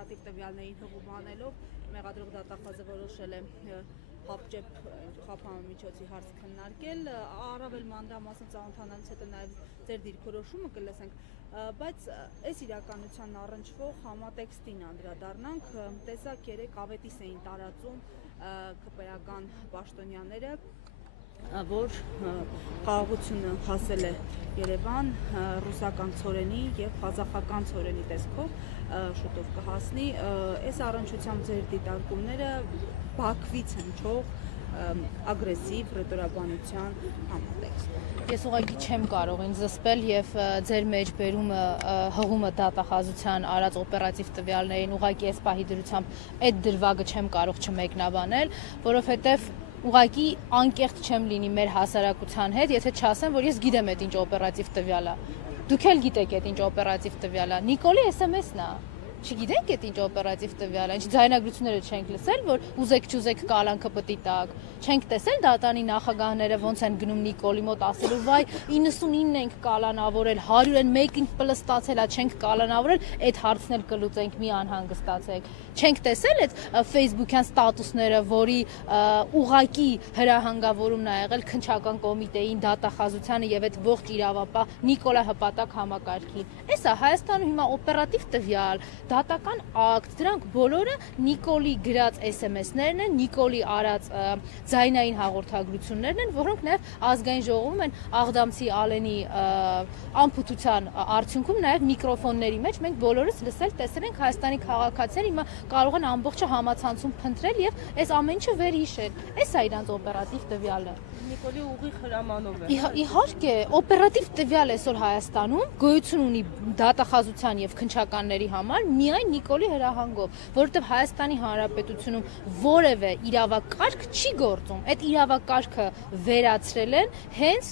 օպերատիվ տվյալներին հղում անելով մեղադրող դատախազը որոշել է հապճեպ խափանմիջոցի հարց քննարկել, առավել մանրամասն ծանոթանալուց հետո նաև ձեր դիրքորոշումը կլսենք, բայց այս իրականության առնչվող համատեքստին անդրադառնանք, տեսակ 3 ավետիս էին տարածում ԿՊ-ական պաշտոնյաները, որ խաղաղությունը հասել է Երևան ռուսական ցորենի և ղազախական ցորենի տեսքով շուտով կհասնի, այս առնչությամբ ձեր դիտարկումները Բաքվից հնչող ագրեսիվ ռետորաբանության համատեքստ։ Ես ուղղակի չեմ կարող ինձ զսպել եւ ձեր մեջբերումը հղումը դատախազության արած օպերատիվ տվյալներին ուղղակի այս պահի դրությամբ այդ դրվագը չեմ կարող չմեկնաբանել, որովհետեւ ուղղակի անկեղծ չեմ լինի մեր հասարակության հետ, եթե չասեմ, որ ես գիտեմ այդ ինչ օպերատիվ տվյալ է։ Դուք էլ գիտեք այդ ինչ օպերատիվ տվյալ է։ Նիկոլի SMS-ն է։ Չգիտենք այդ ինչ օպերատիվ տվյալ է, ինչ ձայնագրությունները չենք լսել, որ ուզեք չուզեք կալանքը պտի տակ, չենք տեսել դատանի նախագահները ոնց են գնում Նիկոլի մոտ ասելու վայ 99-ն ենք կալանավորել, 101-ին պլստացել է, չենք կալանավորել, այդ հարցն էլ կլուծենք, մի անհանգստացեք։ Չենք տեսել այդ Facebook-յան ստատուսները, որի ուղակի հրահանգավորումն ա եղել քննչական կոմիտեին, դատախազությանը եւ այդ ողջ իրավապահ Նիկոլա հպատակ համակարգին։ Էսա Հայաստանում հիմա օպերատիվ տվյալ դատական ակտ, դրանք բոլորը Նիկոլի գրած SMS-ներն են, Նիկոլի արած ձայնային հաղորդագրություններն են, որոնք նաև ազգային ժողովում են Աղդամցի Ալենի անփութության արդյունքում նաև միկրոֆոնների մեջ մենք բոլորս լսել տեսել ենք Հայաստանի քաղաքացիներ հիմա կարող են ամբողջը համացանցում փնտրել եւ այս ամեն ինչը վերհիշել։ Էս է իրանց օպերատիվ տվյալը։ Նիկոլի ուղիղ հրամանով է։ Իհարկե, օպերատիվ տվյալ այսօր Հայաստանում գոյություն ունի դատախազության եւ քննչականների համար միայն Նիկոլի հրահանգով, որովհետեւ Հայաստանի Հանրապետությունում որևէ իրավակարգ չի գործում։ Այդ իրավակարգը վերացրել են հենց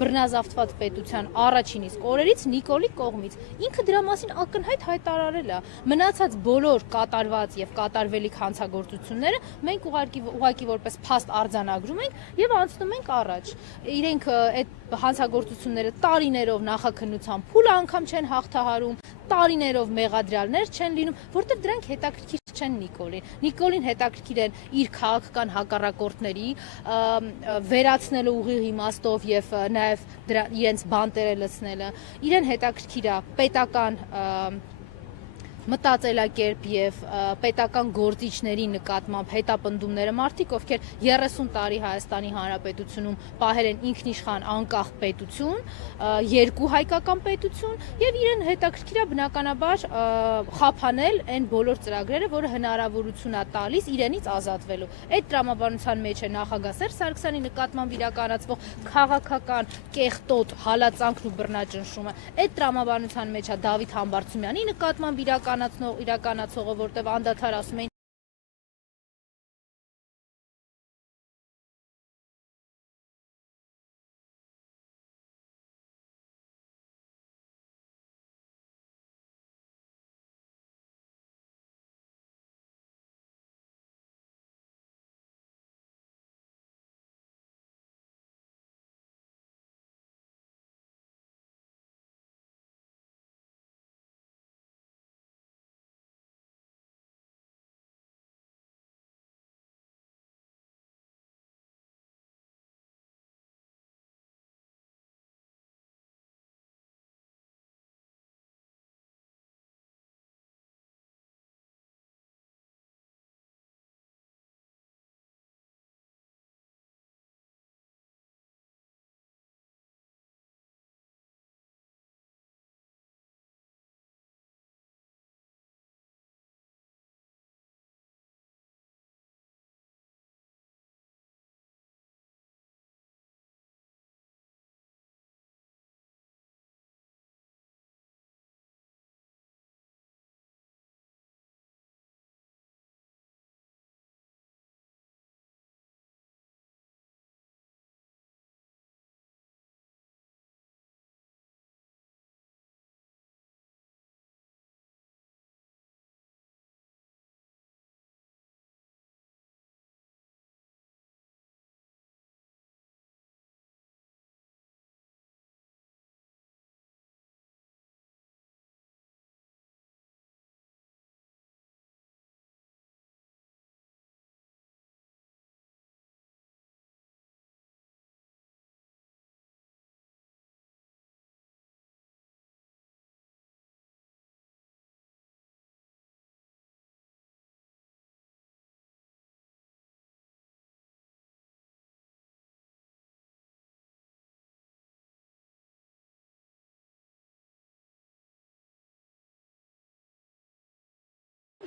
բռնազավթված պետության առաջին իսկ օրերից Նիկոլի կողմից։ Ինքը դրա մասին ակնհայտ հայտարարել է։ Մնացած բոլոր կատարված եւ կատարվելիք հանցագործությունները մենք ուղղակի որպես փաստ արձանագրում ենք եւ անցնում ենք առաջ։ Իրենք այդ հանցագործությունները տարիներով նախաքննության փուլը անգամ չեն հաղթահարում, տարիներով մեղադրյալներ չեն լինում, որտեղ դրանք հետաքրքիր չեն Նիկոլին։ Նիկոլին հետաքրքիր են իր քաղաքական հակառակորդների վերացնելու ուղիղ իմաստով եւ նաեւ իրենց բանտերը լցնելը։ Իրեն հետաքրքիր է պետական մտածելակերպ եւ պետական գործիչների նկատմամբ հետապնդումները մարդիկ, ովքեր 30 տարի Հայաստանի Հանրապետությունում պահել են ինքնիշխան անկախ պետություն, երկու հայկական պետություն եւ իրեն հետաքրքիր է բնականաբար խափանել այն բոլոր ծրագրերը, որը հնարավորություն է տալիս իրենից ազատվելու։ Այդ տրամաբանության մեջ է նախագահ Սերժ Սարգսյանի նկատմամբ իրականացվող քաղաքական կեղտոտ հալածանքն ու բռնաճնշումը։ Այդ տրամաբանության մեջ է Դավիթ Համբարձումյանի նկատմամբ իրականացողը, որտեղ անդադար ասում էին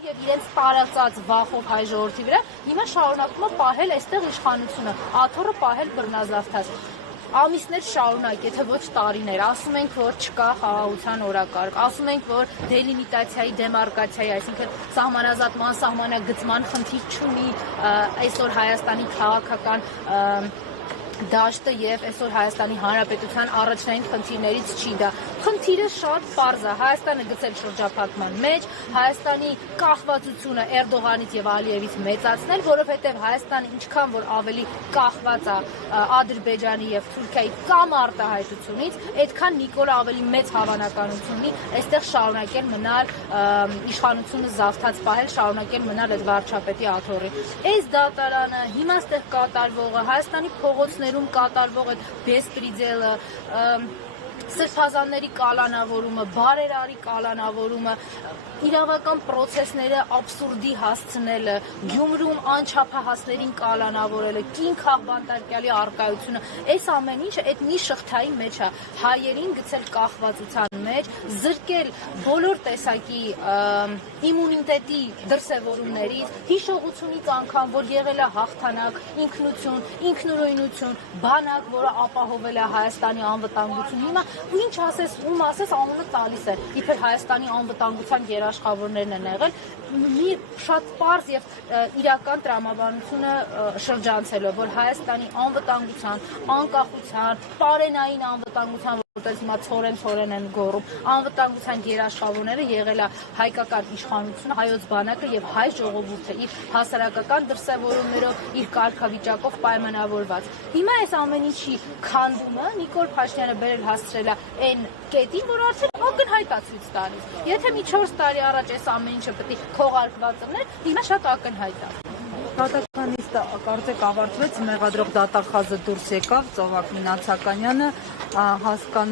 եւ իրենց տարածած վախով հայ ժողովրդի վրա հիմա շարունակում է պահել այստեղ իշխանությունը, աթոռը պահել բռնազավթած։ Ամիսներ շարունակ, եթե ոչ տարիներ, ասում ենք, որ չկա խաղաղության օրակարգ, ասում ենք, որ դելիմիտացիայի, դեմարկացիայի, այսինքն սահմանազատման, սահմանագծման խնդիր չունի այսօր Հայաստանի քաղաքական դաշտը եւ այսօր Հայաստանի Հանրապետության առաջնային խնդիրներից չի դա։ Խնդիրը շատ պարզ է։ Հայաստանը գցել շրջափակման մեջ, Հայաստանի կախվածությունը Էրդողանից եւ Ալիևից մեծացնել, որովհետեւ Հայաստանը ինչքան որ ավելի կախված է Ադրբեջանի եւ Թուրքիայի կամ արտահայտությունից, այդքան Նիկոլը ավելի մեծ հավանականություն ունի այստեղ շարունակել մնալ իշխանությունը զավթած պահել, շարունակել մնալ այդ վարչապետի աթոռի։ Այս դատարանը հիմա այստեղ կատարվողը Հայաստանի փողոցներում կատարվող այդ բեսպրիդելը, սրբազանների կալանավորումը, բարերարի կալանավորումը, իրավական պրոցեսները աբսուրդի հասցնելը, Գյումրում անչափահասներին կալանավորելը, կին քաղբանտարկյալի առկայությունը, այս ամեն ինչը այդ մի շղթայի մեջ է, հայերին գցել կախվածության մեջ, զրկել բոլոր տեսակի իմունիտետի դրսևորումներից, հիշողությունից անգամ, որ եղել է հաղթանակ, ինքնություն, ինքնուրույնություն, բանակ, որը ապահովել է Հայաստանի անվտանգություն։ Հիմա ու ինչ ասես, ում ասես, անունը տալիս է, իբր Հայաստանի անվտանգության երաշխավորներն են եղել, մի շատ պարզ եւ իրական տրամաբանությունը շրջանցելով, որ Հայաստանի անվտանգության, անկախության, տարենային անվտանգության, որտեղ հիմա ցորեն են գոռում, անվտանգության երաշխավորները եղել է հայկական իշխանությունը, հայոց բանակը եւ հայ ժողովուրդը իր հասարակական դրսևորումներով, իր կարգավիճակով պայմանավորված։ Հիմա այս ամեն ինչի քանդումը Նիկոլ Փաշինյանը բերել հասցրել է այն կետին, որ արդեն ակնհայտ է ցույց տալիս։ Եթե մի 4 տարի առաջ այս ամեն ինչը պետք է քողարկված լիներ, հիմա շատ ակնհայտ է։ Դատախազը կարծեք ավարտվեց, մեղադրող դատախազը դուրս եկավ, Ծովակ Մինացականյանը հասկանա